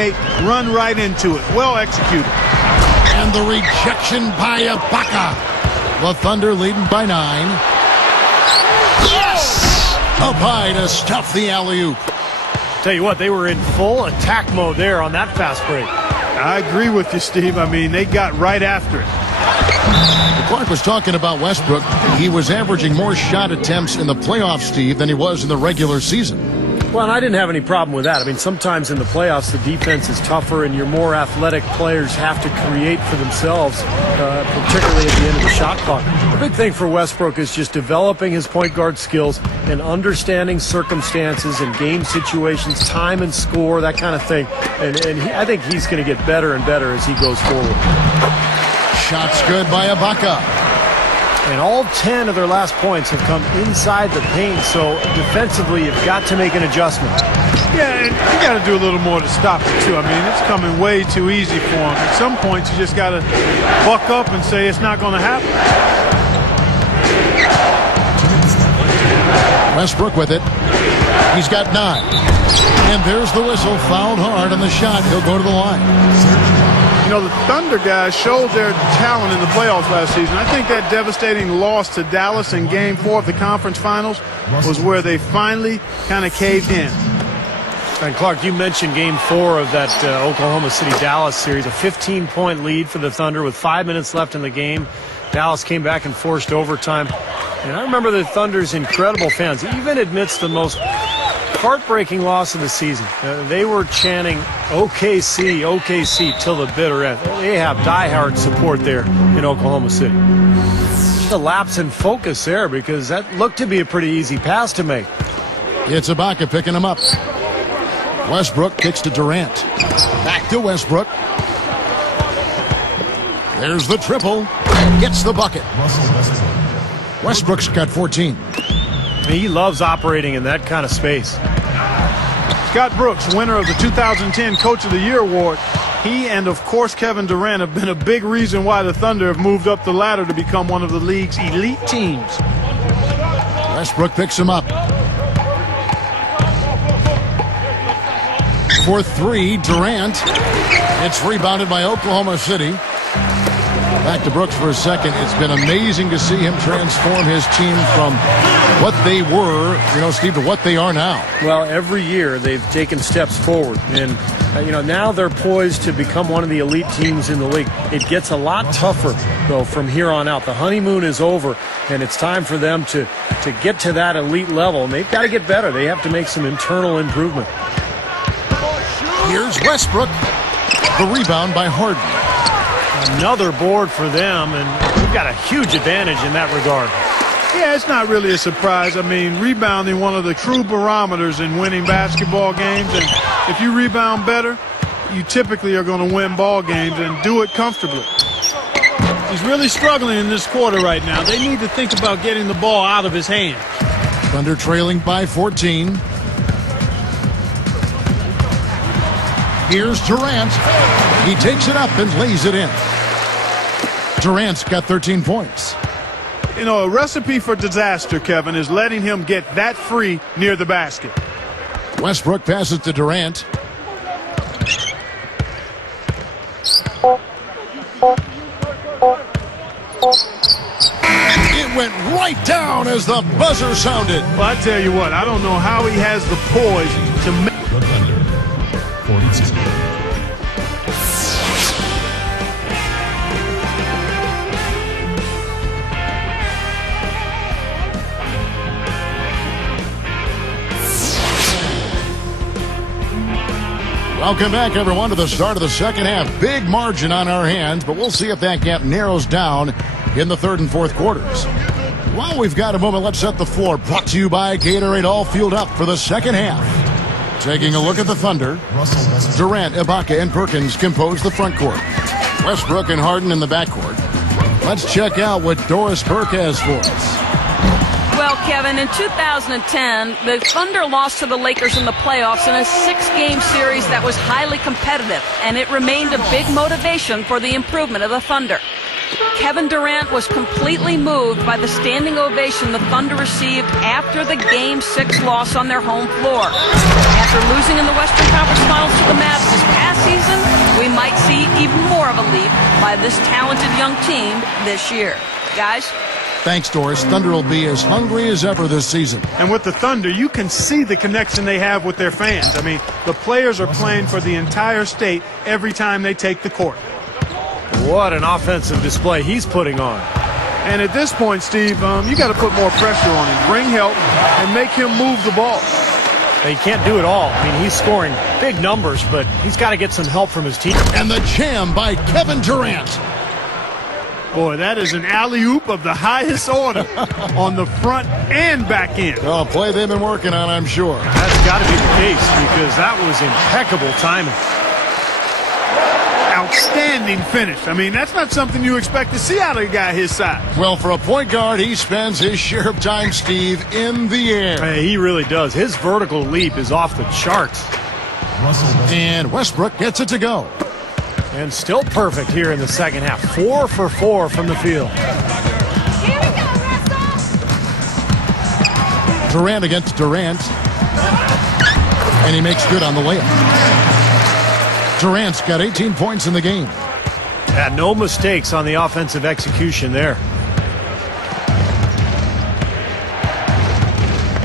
teammate run right into it. Well executed. And the rejection by Ibaka. The Thunder leading by 9. Yes! Up high to stuff the alley-oop. Tell you what, they were in full attack mode there on that fast break. I agree with you, Steve. I mean, they got right after it. Clark was talking about Westbrook. He was averaging more shot attempts in the playoffs, Steve, than he was in the regular season. Well, and I didn't have any problem with that. I mean, sometimes in the playoffs, the defense is tougher and your more athletic players have to create for themselves, particularly at the end of the shot clock. The big thing for Westbrook is just developing his point guard skills and understanding circumstances and game situations, time and score, that kind of thing. And I think he's going to get better and better as he goes forward. Shots good by Ibaka. And all 10 of their last points have come inside the paint, so defensively you've got to make an adjustment. Yeah, and you got to do a little more to stop it, too. I mean, it's coming way too easy for him. At some points, you just got to buck up and say it's not going to happen. Westbrook with it. He's got 9. And there's the whistle. Fouled hard on the shot. He'll go to the line. You know, the Thunder guys showed their talent in the playoffs last season. I think that devastating loss to Dallas in Game 4 of the conference finals was where they finally kind of caved in. And Clark, you mentioned Game 4 of that Oklahoma City-Dallas series, a 15-point lead for the Thunder with 5 minutes left in the game. Dallas came back and forced overtime. And I remember the Thunder's incredible fans, even amidst the most heartbreaking loss of the season. They were chanting OKC, OKC till the bitter end. They have diehard support there in Oklahoma City. Just a lapse in focus there because that looked to be a pretty easy pass to make. It's Ibaka picking him up. Westbrook kicks to Durant. Back to Westbrook. There's the triple. Gets the bucket. Westbrook's got 14. He loves operating in that kind of space. Scott Brooks, winner of the 2010 Coach of the Year award. He and, of course, Kevin Durant have been a big reason why the Thunder have moved up the ladder to become one of the league's elite teams. Westbrook picks him up. For 3, Durant. It's rebounded by Oklahoma City. Back to Brooks for a second. It's been amazing to see him transform his team from what they were, Steve, to what they are now. Well, every year they've taken steps forward. And, now they're poised to become one of the elite teams in the league. It gets a lot tougher, though, from here on out. The honeymoon is over, and it's time for them to get to that elite level. And they've got to get better. They have to make some internal improvement. Here's Westbrook. The rebound by Harden. Another board for them, and we've got a huge advantage in that regard. Yeah, it's not really a surprise. I mean, rebounding one of the true barometers in winning basketball games. And if you rebound better, you typically are going to win ball games and do it comfortably. He's really struggling in this quarter right now. They need to think about getting the ball out of his hands. Thunder trailing by 14. Here's Durant. He takes it up and lays it in. Durant's got 13 points. A recipe for disaster, Kevin, is letting him get that free near the basket. Westbrook passes to Durant. It went right down as the buzzer sounded. Well, I tell you what, I don't know how he has the poise to make. The Thunder, 42. Welcome back, everyone, to the start of the second half. Big margin on our hands, but we'll see if that gap narrows down in the third and fourth quarters. While we've got a moment, let's set the floor. Brought to you by Gatorade, all fueled up for the second half. Taking a look at the Thunder. Durant, Ibaka, and Perkins compose the front court. Westbrook and Harden in the backcourt. Let's check out what Doris Burke has for us. Well, Kevin, in 2010, the Thunder lost to the Lakers in the playoffs in a 6-game series that was highly competitive, and it remained a big motivation for the improvement of the Thunder. Kevin Durant was completely moved by the standing ovation the Thunder received after the Game 6 loss on their home floor. After losing in the Western Conference Finals to the Mavs this past leap by this talented young team this year. Guys? Thanks, Doris. Thunder will be as hungry as ever this season. And with the Thunder, you can see the connection they have with their fans. I mean, the players are playing for the entire state every time they take the court. What an offensive display he's putting on. And at this point, Steve, you got to put more pressure on him, bring help, and make him move the ball. He can't do it all. I mean, he's scoring big numbers, but he's got to get some help from his team. And the jam by Kevin Durant. Boy, that is an alley-oop of the highest order on the front and back end. Oh, play they've been working on, I'm sure. That's got to be the case because that was impeccable timing. Outstanding finish. I mean, that's not something you expect to see out of a guy his size. Well, for a point guard, he spends his share of time, Steve, in the air. Hey, he really does. His vertical leap is off the charts. And Westbrook gets it to go. And still perfect here in the second half. 4 for 4 from the field. Here we go, Russell. Durant against Durant. And he makes good on the layup. Durant's got 18 points in the game. Had no mistakes on the offensive execution there.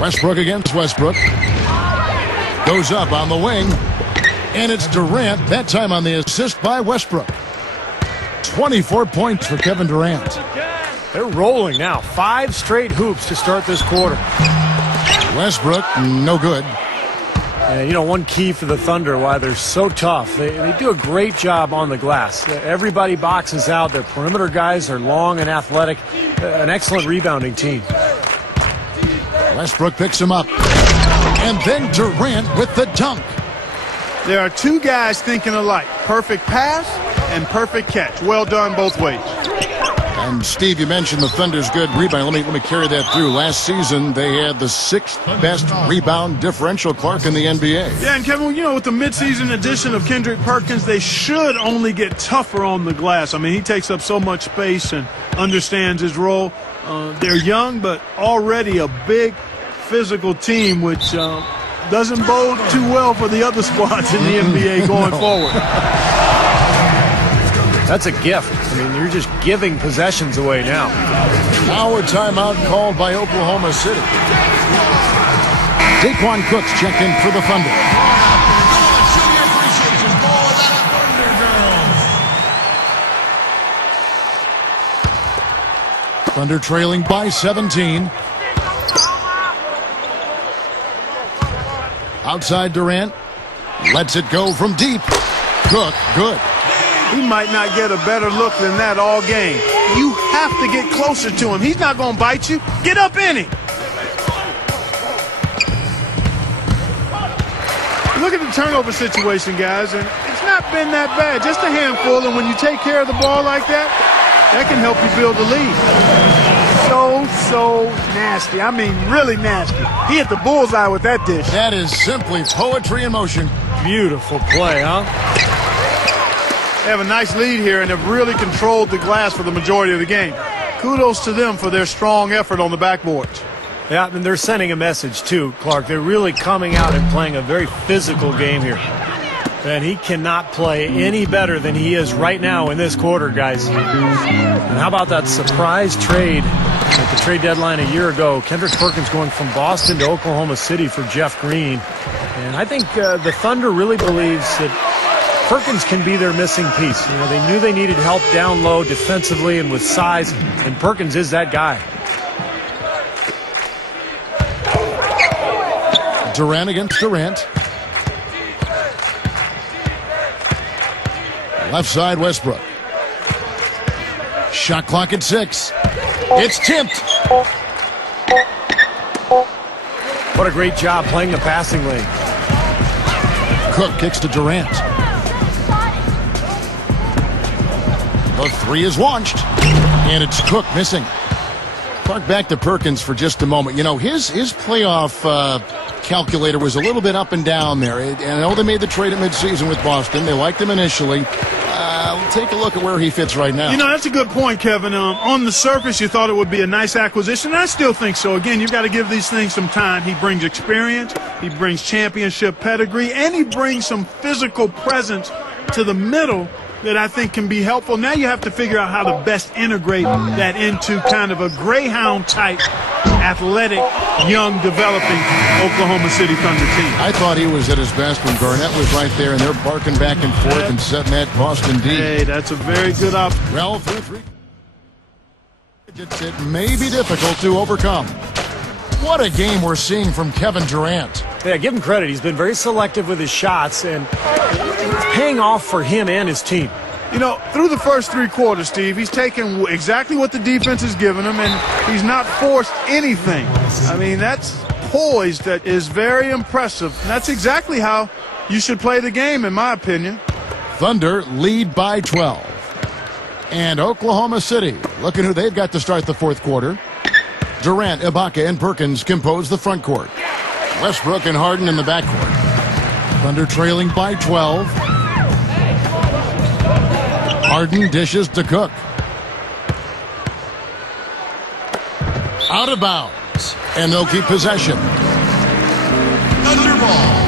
Westbrook against Westbrook. Goes up on the wing. And it's Durant, that time on the assist by Westbrook. 24 points for Kevin Durant. They're rolling now. 5 straight hoops to start this quarter. Westbrook, no good. You know, one key for the Thunder, why they're so tough, they do a great job on the glass. Everybody boxes out. Their perimeter guys are long and athletic. An excellent rebounding team. Westbrook picks him up. And then Durant with the dunk. There are two guys thinking alike. Perfect pass and perfect catch. Well done both ways. And Steve, you mentioned the Thunder's good rebound. Let me carry that through. Last season, they had the 6th best rebound differential, Clark, in the NBA. Yeah, and Kevin, you know, with the midseason addition of Kendrick Perkins, they should only get tougher on the glass. I mean, he takes up so much space and understands his role. They're young, but already a big physical team, which doesn't bode too well for the other squads in the NBA going forward. That's a gift. I mean, you're just giving possessions away now. Now a timeout called by Oklahoma City. Daquan Cook's checked in for the Thunder. Thunder trailing by 17. Outside Durant. Lets it go from deep. Cook, good. He might not get a better look than that all game. You have to get closer to him. He's not going to bite you. Get up in him. Look at the turnover situation, guys, and it's not been that bad. Just a handful, and when you take care of the ball like that, that can help you build a lead. So nasty. I mean, really nasty. He hit the bullseye with that dish. That is simply poetry in motion. Beautiful play, huh? They have a nice lead here and have really controlled the glass for the majority of the game. Kudos to them for their strong effort on the backboards. Yeah, and they're sending a message too, Clark. They're really coming out and playing a very physical game here. And he cannot play any better than he is right now in this quarter, guys. And how about that surprise trade at the trade deadline a year ago? Kendrick Perkins going from Boston to Oklahoma City for Jeff Green. And I think the Thunder really believes that Perkins can be their missing piece. You know, they knew they needed help down low defensively and with size, and Perkins is that guy. Durant against Durant. Left side, Westbrook. Shot clock at 6. It's tipped. What a great job playing the passing lane. Cook kicks to Durant. The 3 is launched. And it's Cook missing. Clark, back to Perkins for just a moment. You know, his playoff calculator was a little bit up and down there. And I know they made the trade at midseason with Boston. They liked him initially. Take a look at where he fits right now. You know, that's a good point, Kevin. On the surface, you thought it would be a nice acquisition. I still think so. Again, you've got to give these things some time. He brings experience. He brings championship pedigree. And he brings some physical presence to the middle that I think can be helpful. Now you have to figure out how to best integrate that into kind of a Greyhound-type, athletic, young, developing Oklahoma City Thunder team. I thought he was at his best when Garnett was right there, and they're barking back and forth and setting that Boston D. Hey, that's a very good option. Well, through three, it may be difficult to overcome. What a game we're seeing from Kevin Durant. Yeah, give him credit. He's been very selective with his shots, and it's paying off for him and his team. You know, through the first 3 quarters, Steve, he's taken exactly what the defense has given him, and he's not forced anything. I mean, that's poise that is very impressive. And that's exactly how you should play the game, in my opinion. Thunder lead by 12. And Oklahoma City, looking who they've got to start the fourth quarter. Durant, Ibaka, and Perkins compose the front court. Westbrook and Harden in the backcourt. Thunder trailing by 12. Harden dishes to Cook. Out of bounds. And they'll keep possession. Thunder ball.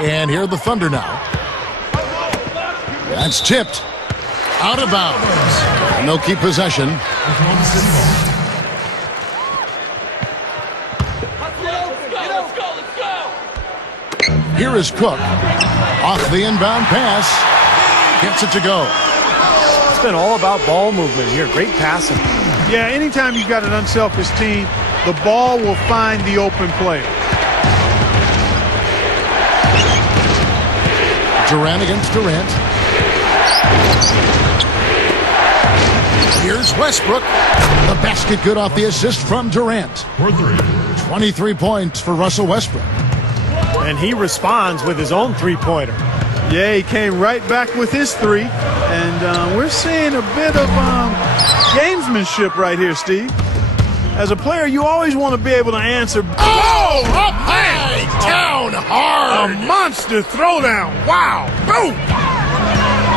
And here are the Thunder now. That's tipped. Out of bounds. And they'll keep possession. Here is Cook. Off the inbound pass. Gets it to go. It's been all about ball movement here. Great passing. Yeah, anytime you've got an unselfish team, the ball will find the open player. Durant against Durant. Here's Westbrook. The basket good off the assist from Durant. 23 points for Russell Westbrook. And he responds with his own three-pointer. Yeah, he came right back with his 3. And we're seeing a bit of gamesmanship right here, Steve. As a player, you always want to be able to answer. Oh, up high, down hard. A monster throwdown. Wow. Boom.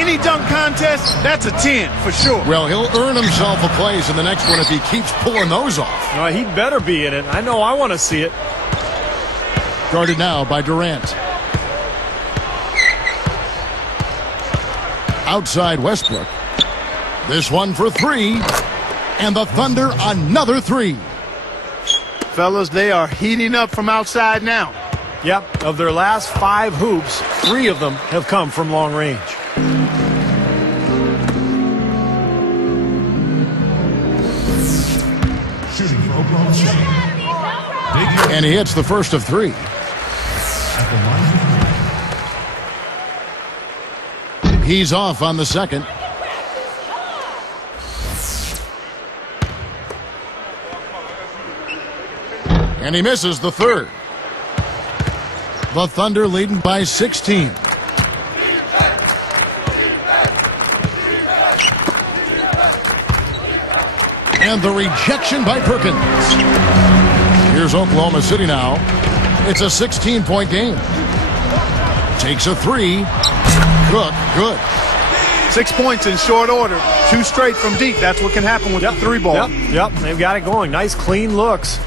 Any dunk contest, that's a 10 for sure. Well, he'll earn himself a place in the next one if he keeps pulling those off. Well, he'd better be in it. I know I want to see it. Guarded now by Durant. Outside Westbrook. This one for 3. And the Thunder another 3. Fellas, they are heating up from outside now. Yep, of their last 5 hoops, 3 of them have come from long range. Shooting for Oklahoma City. And he hits the first of 3. At the line. He's off on the second. And he misses the third. The Thunder leading by 16. And the rejection by Perkins. Here's Oklahoma City now. It's a 16-point game. Takes a 3. Cook, good. 6 points in short order. 2 straight from deep. That's what can happen with the 3 ball. Yep, they've got it going. Nice, clean looks.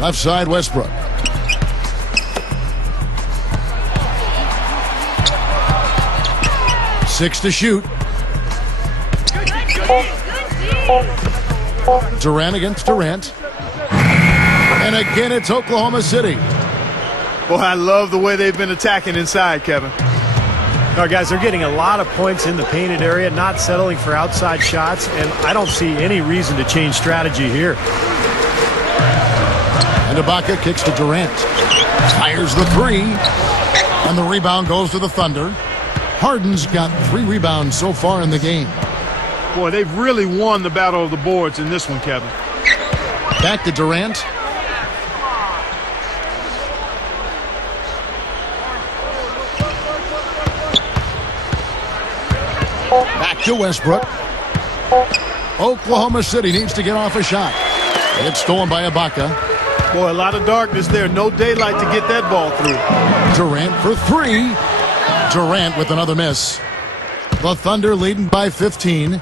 Left side, Westbrook. Six to shoot. Durant against Durant. And again, it's Oklahoma City. Boy, I love the way they've been attacking inside, Kevin. All right, guys, they're getting a lot of points in the painted area, not settling for outside shots, and I don't see any reason to change strategy here. And Ibaka kicks to Durant. Fires the 3. And the rebound goes to the Thunder. Harden's got 3 rebounds so far in the game. Boy, they've really won the battle of the boards in this one, Kevin. Back to Durant. Back to Westbrook. Oklahoma City needs to get off a shot. It's stolen by Ibaka. Boy, a lot of darkness there. No daylight to get that ball through. Durant for 3. Durant with another miss. The Thunder leading by 15.